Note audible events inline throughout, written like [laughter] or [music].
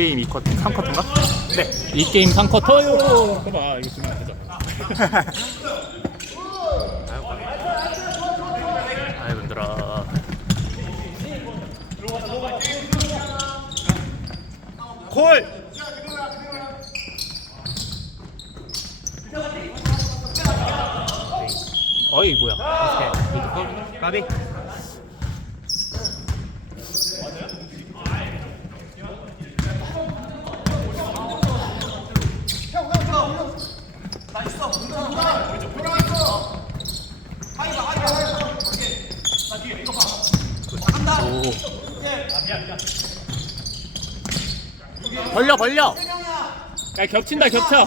2게임 2컷 3컷인가? 네. 이 게임 3쿼터 요. 봐봐 이거 주면 안 되잖아. 아이고 힘들어. 콜! 어이 뭐야? 까비? 벌려 벌려. 야 겹친다 겹쳐.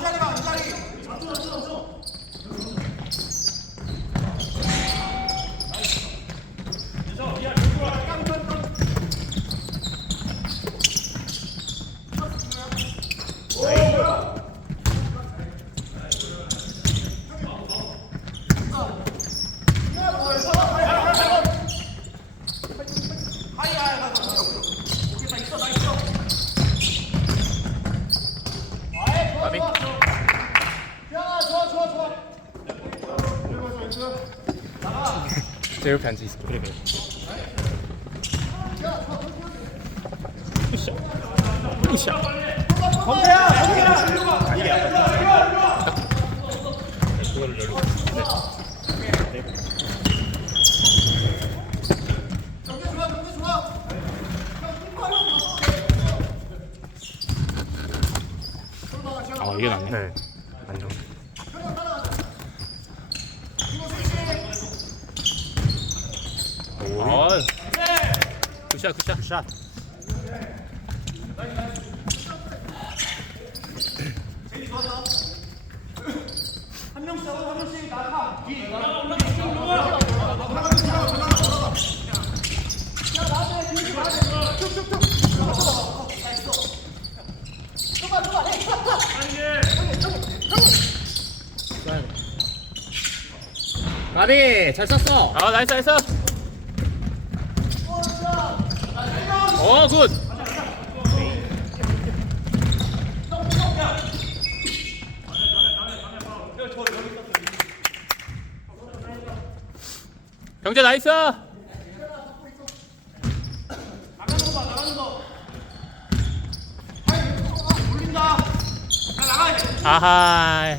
제 옆에 앉아 있어. 그래 그래. 으쌰. 으쌰. 그거를 열고. 네. 아 이게 낫네. 네. 안녕. 아. 굿샷 굿샷. 샷. 나비 잘 쐈어. 아 나이스 나이스. 어 굿. 경제 나이스. 아하.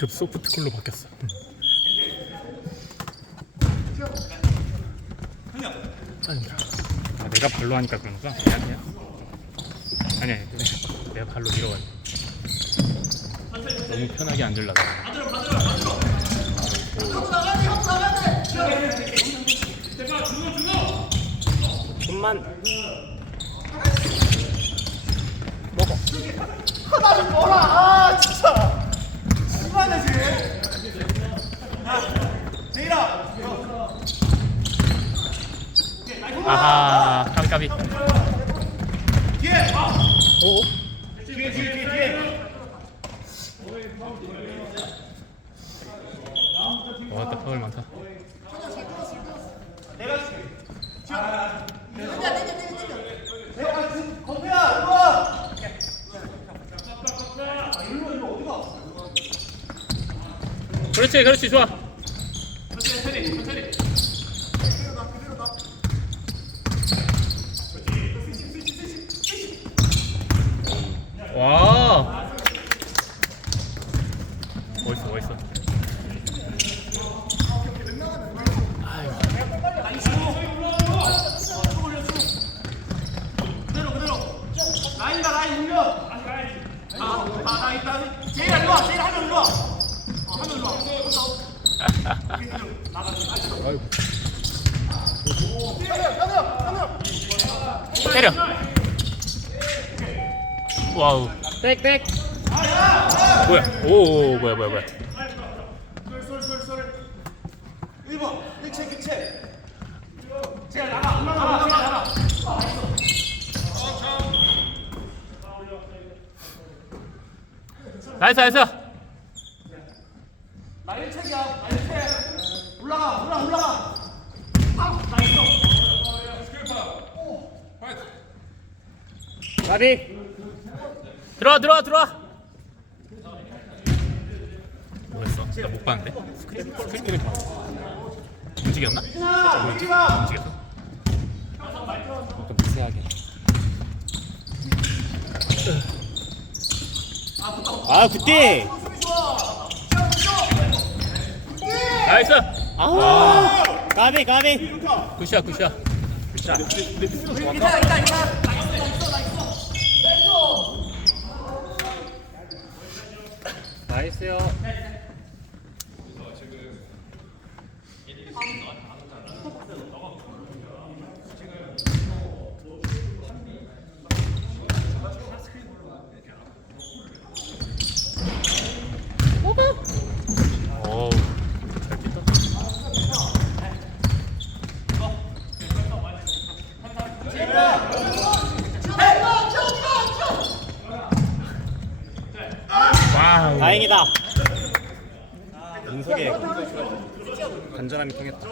급 소프트콜로 바뀌었어. 아니다. 아, 내가 발로 하니까 그런 거가? 아니야. 아니야. 그래. 내가 발로 밀어야 돼. 너무 편하게 앉으려고. 좀만 아하 깜 깜이 오. 와나 파울 많다. 그렇지 그렇지 좋아. 와 멋있어 멋있어. 때려. 와우. 백 백. 뭐야? 오, 오 뭐야 뭐야 뭐야. 나이스. 나이스 가비. 들어와 들어와 들어와 뭐했어? 나 못 봤는데. 스크린 스크린 봐. 움직였나? 살짝 움직였어. 움직였어. 좀 미세하게. 아 굿디 나이스 아 까비 까비 굿샷 굿샷 나이스요. 다행이다 민석의 간절함이 통했다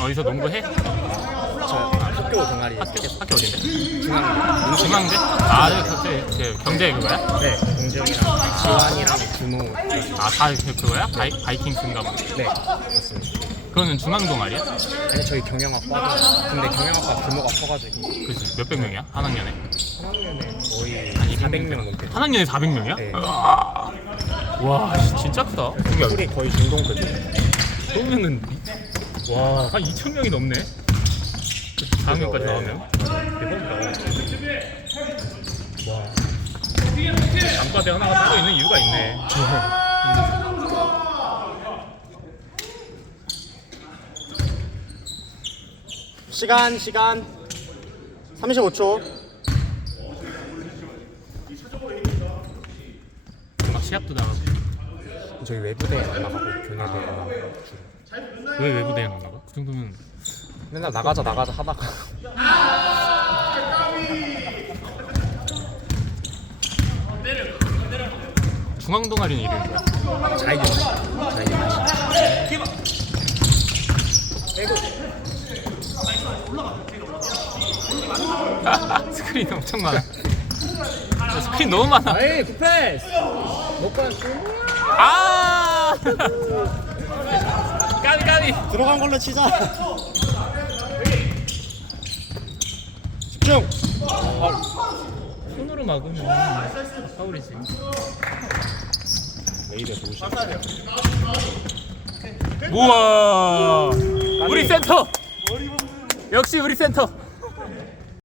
어디서 농구해? 저 학교 동아리 학교? 학교 어딘데? 중앙 중앙대? 아, 네, 그, 그, 그 경제 그거야? 네 공지영이랑 지환이랑 준호 아, 다 그, 그거야? 바이, 바이킹스인가 뭐. 네 맞습니다 그거는 중앙 동아리야? 아니 저희 경영학과 근데 경영학과 규모가 커가지고 그치, 몇백 명이야? 한 학년에? 3학년에 거의 아니, 400명 넘게 한 학년에 400명이야? 네. 와, 씨, 진짜 크다. 그게 소리 거의 중동급 그러면은, 와, 한 2,000명이 넘네? 4학년까지 나오면. 대박이다. 와. 단과대 하나가 따로 있는 이유가 있네. [laughs] 시간 시간. 35초. 막 시합도 나가고. 저희 외부대에 안 나가고 교내대에 나가고. 왜 외부 대회 안 나가? 그 정도면. 맨날 나가자 나가자 하다가. 중앙 동아리는 이름이 뭐야? 자이드 자이드 스크린 엄청 많아. 스크린 너무 많아. 에이 굿패스 못간 아! 까비 까비. 들어간 걸로 치자 집중 손으로 막으면 파울이지. 왜 이래 도시 우와. 우리 센터. 역시 우리 센터.